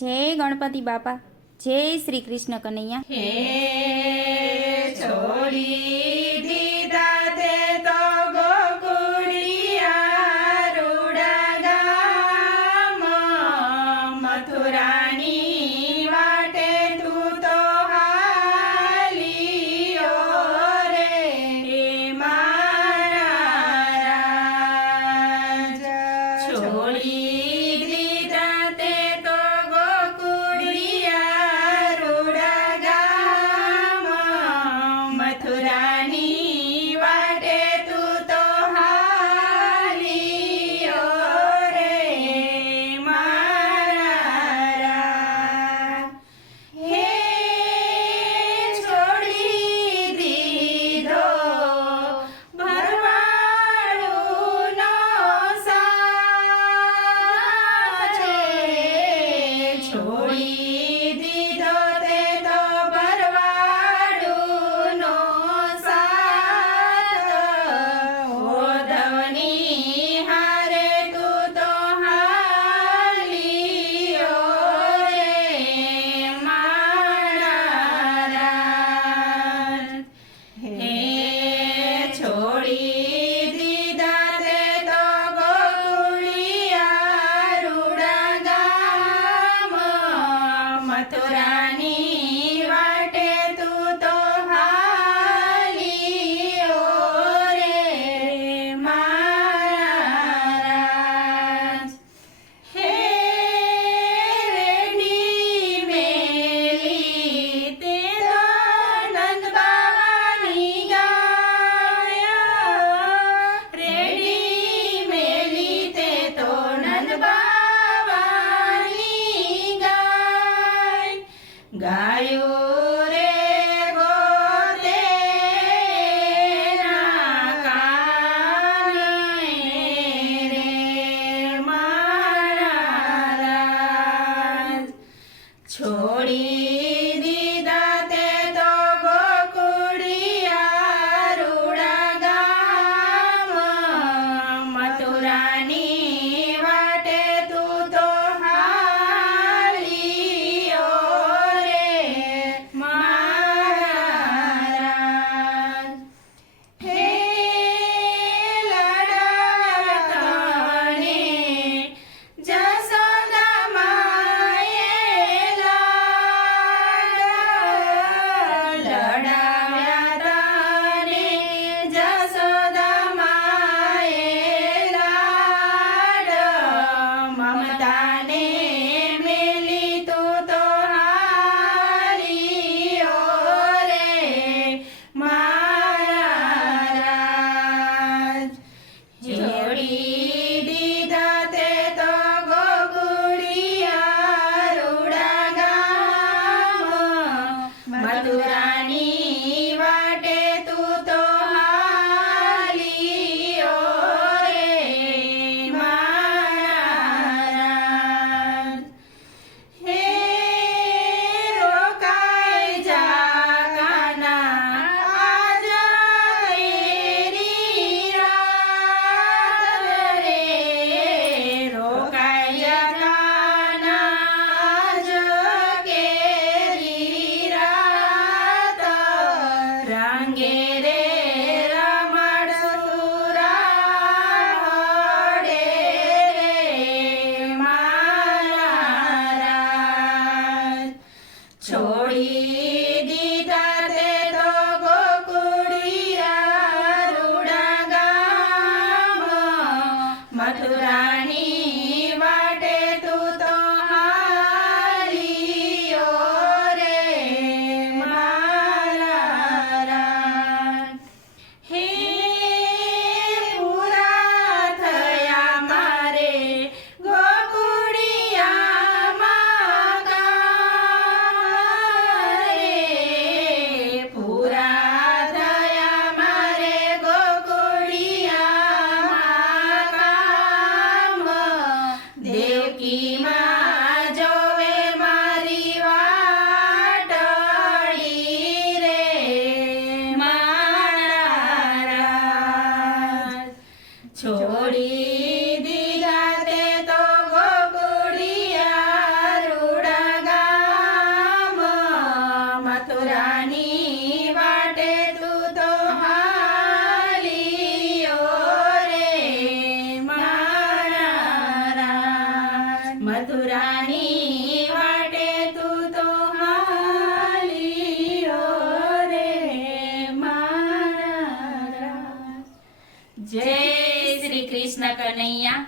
જય ગણપતિ બાપા, જય શ્રી કૃષ્ણ કનૈયા. હે છોડી દીધા તે તો ગોકુળિયા રૂડા ગામ, મથુરાની વાટે તું તો હાલિયો રે મારા રાજ. છોડી દીધા તે તો ગોકુળિયા રૂડા ગામ, મથુરાની વાટે તું તો હાલિયો રે મારા રાજ. હે છોડી દીધો ભરવાડુંનો સાથ, છોડી દીધો તે તો ભરવાડુંનો સાથ. ઓઢવની હારે તું તો હાલિયો રે મારા રાજ. હે છોડી દીધા તે તો ગોકુળિયા રૂડા ગામ, મથુરાની વાટે તું તો હાલિયો રે મારા રાજ. હે રેડી મેલી તે તો નંદ બાવાની ગાય, રેડી મેલી તે તો નંદ બાવાની ગાય. ગાયો રે ગોતે ના કાને રે મારા રાજ. છોડી દીધા તે તો ગોકુળિયા રૂડા ગામ, મથુરાની વાટે તું તો હાલિયો રે મારા રાજ. હે લાડવા તને જશોદા માએ લાડ, લડાવ્યા તને જશોદા માએ લાડ. મમતાને મેલી તું તો હાલિયો રે મારા રાજ. જોડી દીધા તે તો ગોકુળિયા રૂડા ગામ, મથુરાની વાટે તું તો હાલિયો રે મારા રાજ. હે રોકાઈ જા કાના આજ એરી રાત રે, રોકાઈ જા કાના આજ કેરી રાત. રંગે રે રમણ સુરાવડે રે મારા રાજ. છોડી દીધા તે તો ગોકુળિયા રૂડા ગામ, મથુરાની વાટે તું તો હાલિયો રે મારા રાજ. હે પૂરા થયા મારે ગોકુળિયામાં ગામ, મથુરાની વાટે તું તો હાલ્યો રે મારા રાજ. જય શ્રી કૃષ્ણ કનૈયા.